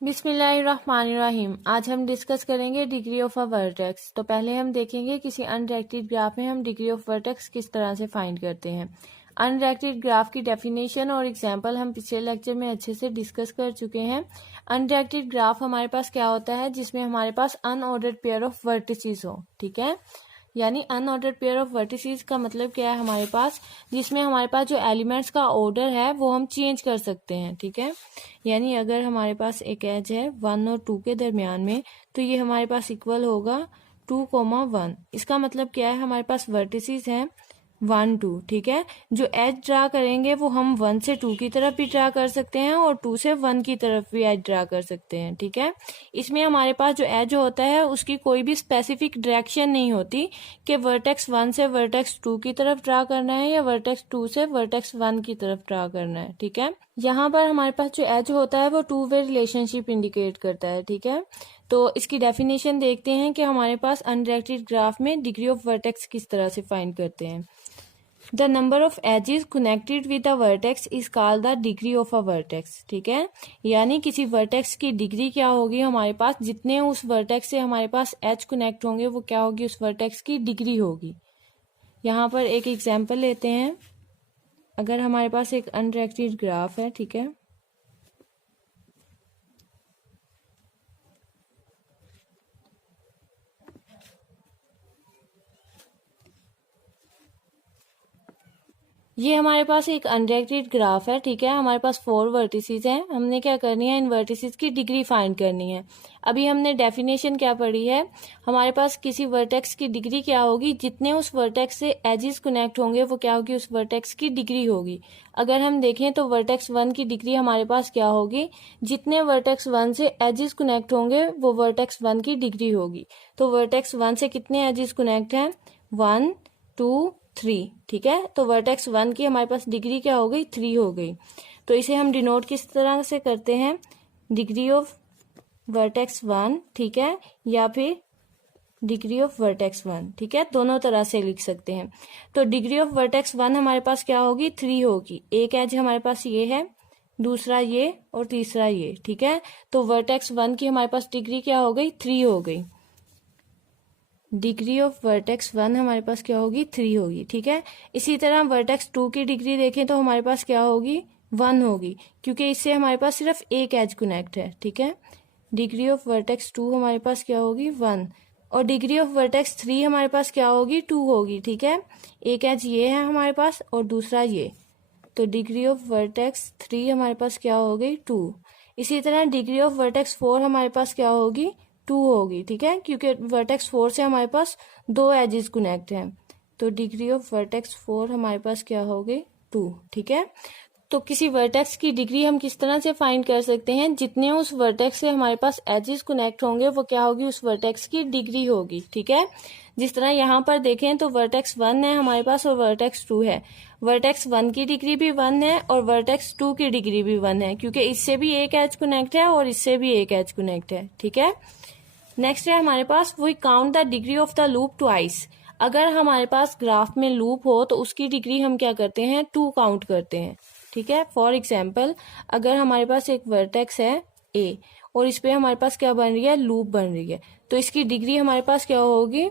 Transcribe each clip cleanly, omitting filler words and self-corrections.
बिस्मिल्लाहिर्रहमानिर्रहीम। आज हम डिस्कस करेंगे डिग्री ऑफ अ वर्टेक्स। तो पहले हम देखेंगे किसी अनडायरेक्टेड ग्राफ में हम डिग्री ऑफ वर्टेक्स किस तरह से फाइंड करते हैं। अनडायरेक्टेड ग्राफ की डेफिनेशन और एग्जांपल हम पिछले लेक्चर में अच्छे से डिस्कस कर चुके हैं। अनडायरेक्टेड ग्राफ हमारे पास क्या होता है, जिसमें हमारे पास अनऑर्डर्ड पेयर ऑफ वर्टिसेस हो, ठीक है। यानी अनऑर्डर्ड पेयर ऑफ वर्टिसेस का मतलब क्या है हमारे पास, जिसमें हमारे पास जो एलिमेंट्स का ऑर्डर है वो हम चेंज कर सकते हैं, ठीक है। यानी अगर हमारे पास एक एज है 1 और 2 के दरमियान में, तो ये हमारे पास इक्वल होगा 2, 1। इसका मतलब क्या है, हमारे पास वर्टिसेस हैं 1, 2, ठीक है। जो एज ड्रा करेंगे वो हम 1 से 2 की तरफ भी ड्रा कर सकते हैं और 2 से 1 की तरफ भी एज ड्रा कर सकते हैं, ठीक है। इसमें हमारे पास जो एज होता है उसकी कोई भी स्पेसिफिक डायरेक्शन नहीं होती कि वर्टेक्स 1 से वर्टेक्स 2 की तरफ ड्रा करना है या वर्टेक्स 2 से वर्टेक्स 1 की तरफ ड्रा करना है, ठीक है। यहाँ पर हमारे पास जो एज होता है वो 2 वे रिलेशनशिप इंडिकेट करता है, ठीक है। तो इसकी डेफिनेशन देखते हैं कि हमारे पास अनडायरेक्टेड ग्राफ में डिग्री ऑफ वर्टेक्स किस तरह से फाइंड करते हैं। The number of edges connected with a vertex is called the degree of a vertex, ठीक है। यानी किसी वर्टेक्स की डिग्री क्या होगी, हमारे पास जितने उस वर्टेक्स से हमारे पास एज कनेक्ट होंगे वो क्या होगी, उस वर्टेक्स की डिग्री होगी। यहाँ पर एक एग्जांपल लेते हैं। अगर हमारे पास एक अनडायरेक्टेड ग्राफ है, ठीक है, ये हमारे पास एक अनडायरेक्टेड ग्राफ है, ठीक है। हमारे पास 4 वर्टिसेस हैं। हमने क्या करनी है, इन वर्टिसेस की डिग्री फाइंड करनी है। अभी हमने डेफिनेशन क्या पढ़ी है, हमारे पास किसी वर्टेक्स की डिग्री क्या होगी, जितने उस वर्टेक्स से एजेस कनेक्ट होंगे वो क्या होगी, उस वर्टेक्स की डिग्री होगी। अगर हम देखें तो वर्टेक्स 1 की डिग्री हमारे पास क्या होगी, जितने वर्टेक्स 1 से एजेस कनेक्ट होंगे वो वर्टेक्स 1 की डिग्री होगी। तो वर्टेक्स 1 से कितने एजेस कनेक्ट हैं, 1, 2, 3, ठीक है। तो वर्टेक्स 1 की हमारे पास डिग्री क्या हो गई, 3 हो गई। तो इसे हम डिनोट किस तरह से करते हैं, डिग्री ऑफ वर्टेक्स 1, ठीक है, या फिर डिग्री ऑफ वर्टेक्स 1, ठीक है। दोनों तरह से लिख सकते हैं। तो डिग्री ऑफ वर्टेक्स 1 हमारे पास क्या होगी, 3 होगी। एक एज हमारे पास ये है, दूसरा ये और तीसरा ये, ठीक है। तो वर्टेक्स 1 की हमारे पास डिग्री क्या हो गई, 3 हो गई। डिग्री ऑफ वर्टेक्स 1 हमारे पास क्या होगी, 3 होगी, ठीक है। इसी तरह वर्टेक्स 2 की डिग्री देखें तो हमारे पास क्या होगी, 1 होगी, क्योंकि इससे हमारे पास सिर्फ एक एज कनेक्ट है, ठीक है। डिग्री ऑफ वर्टेक्स 2 हमारे पास क्या होगी, 1। और डिग्री ऑफ वर्टेक्स 3 हमारे पास क्या होगी, 2 होगी, ठीक है। एक एज ये है हमारे पास और दूसरा ये, तो डिग्री ऑफ वर्टेक्स 3 हमारे पास क्या हो गई, 2। इसी तरह डिग्री ऑफ वर्टेक्स 4 हमारे पास क्या होगी, 2 होगी, ठीक है, क्योंकि वर्टेक्स 4 से हमारे पास 2 एजेस कनेक्ट हैं। तो डिग्री ऑफ वर्टेक्स 4 हमारे पास क्या हो गई, 2, ठीक है। तो किसी वर्टेक्स की डिग्री हम किस तरह से फाइंड कर सकते हैं, जितने उस वर्टेक्स से हमारे पास एजेस कनेक्ट होंगे वो क्या होगी, उस वर्टेक्स की डिग्री होगी, ठीक है। जिस तरह यहाँ पर देखें तो वर्टेक्स 1 है हमारे पास और वर्टेक्स 2 है। वर्टेक्स 1 की डिग्री भी 1 है और वर्टेक्स 2 की डिग्री भी 1 है, क्योंकि इससे भी एक एज कनेक्ट है और इससे भी एक एज कनेक्ट है, ठीक है। नेक्स्ट है हमारे पास, we count the degree of the loop twice. अगर हमारे पास ग्राफ में लूप हो तो उसकी डिग्री हम क्या करते हैं, 2 काउंट करते हैं, ठीक है। फॉर एग्जाम्पल, अगर हमारे पास एक वर्टेक्स है ए और इस पे हमारे पास क्या बन रही है, लूप बन रही है, तो इसकी डिग्री हमारे पास क्या होगी,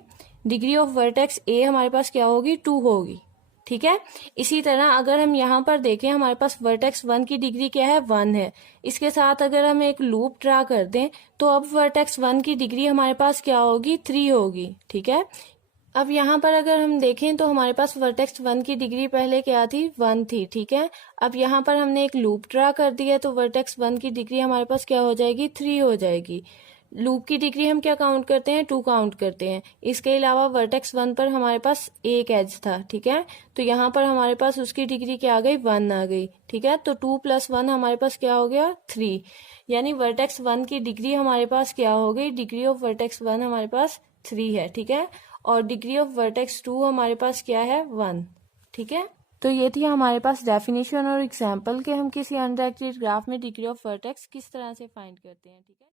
डिग्री ऑफ वर्टेक्स ए हमारे पास क्या होगी, 2 होगी, ठीक है। इसी तरह अगर हम यहाँ पर देखें, हमारे पास वर्टेक्स 1 की डिग्री क्या है, 1 है। इसके साथ अगर हम एक लूप ड्रा कर दें तो अब वर्टेक्स 1 की डिग्री हमारे पास क्या होगी, 3 होगी, ठीक है। अब यहाँ पर अगर हम देखें तो हमारे पास वर्टेक्स 1 की डिग्री पहले क्या थी, 1 थी, ठीक है। अब यहाँ पर हमने एक लूप ड्रा कर दिया तो वर्टेक्स 1 की डिग्री हमारे पास क्या हो जाएगी, 3 हो जाएगी। लूप की डिग्री हम क्या काउंट करते हैं, 2 काउंट करते हैं। इसके अलावा वर्टेक्स 1 पर हमारे पास एक एज था, ठीक है, तो यहाँ पर हमारे पास उसकी डिग्री क्या आ गई, 1 आ गई, ठीक है। तो 2 + 1 हमारे पास क्या हो गया, 3। यानी वर्टेक्स 1 की डिग्री हमारे पास क्या हो गई, डिग्री ऑफ वर्टेक्स 1 हमारे पास 3 है, ठीक है। और डिग्री ऑफ वर्टेक्स 2 हमारे पास क्या है, 1, ठीक है। तो ये थी हमारे पास डेफिनेशन और एग्जाम्पल के हम किसी अनडायरेक्टेड ग्राफ में डिग्री ऑफ वर्टेक्स किस तरह से फाइंड करते हैं, ठीक है।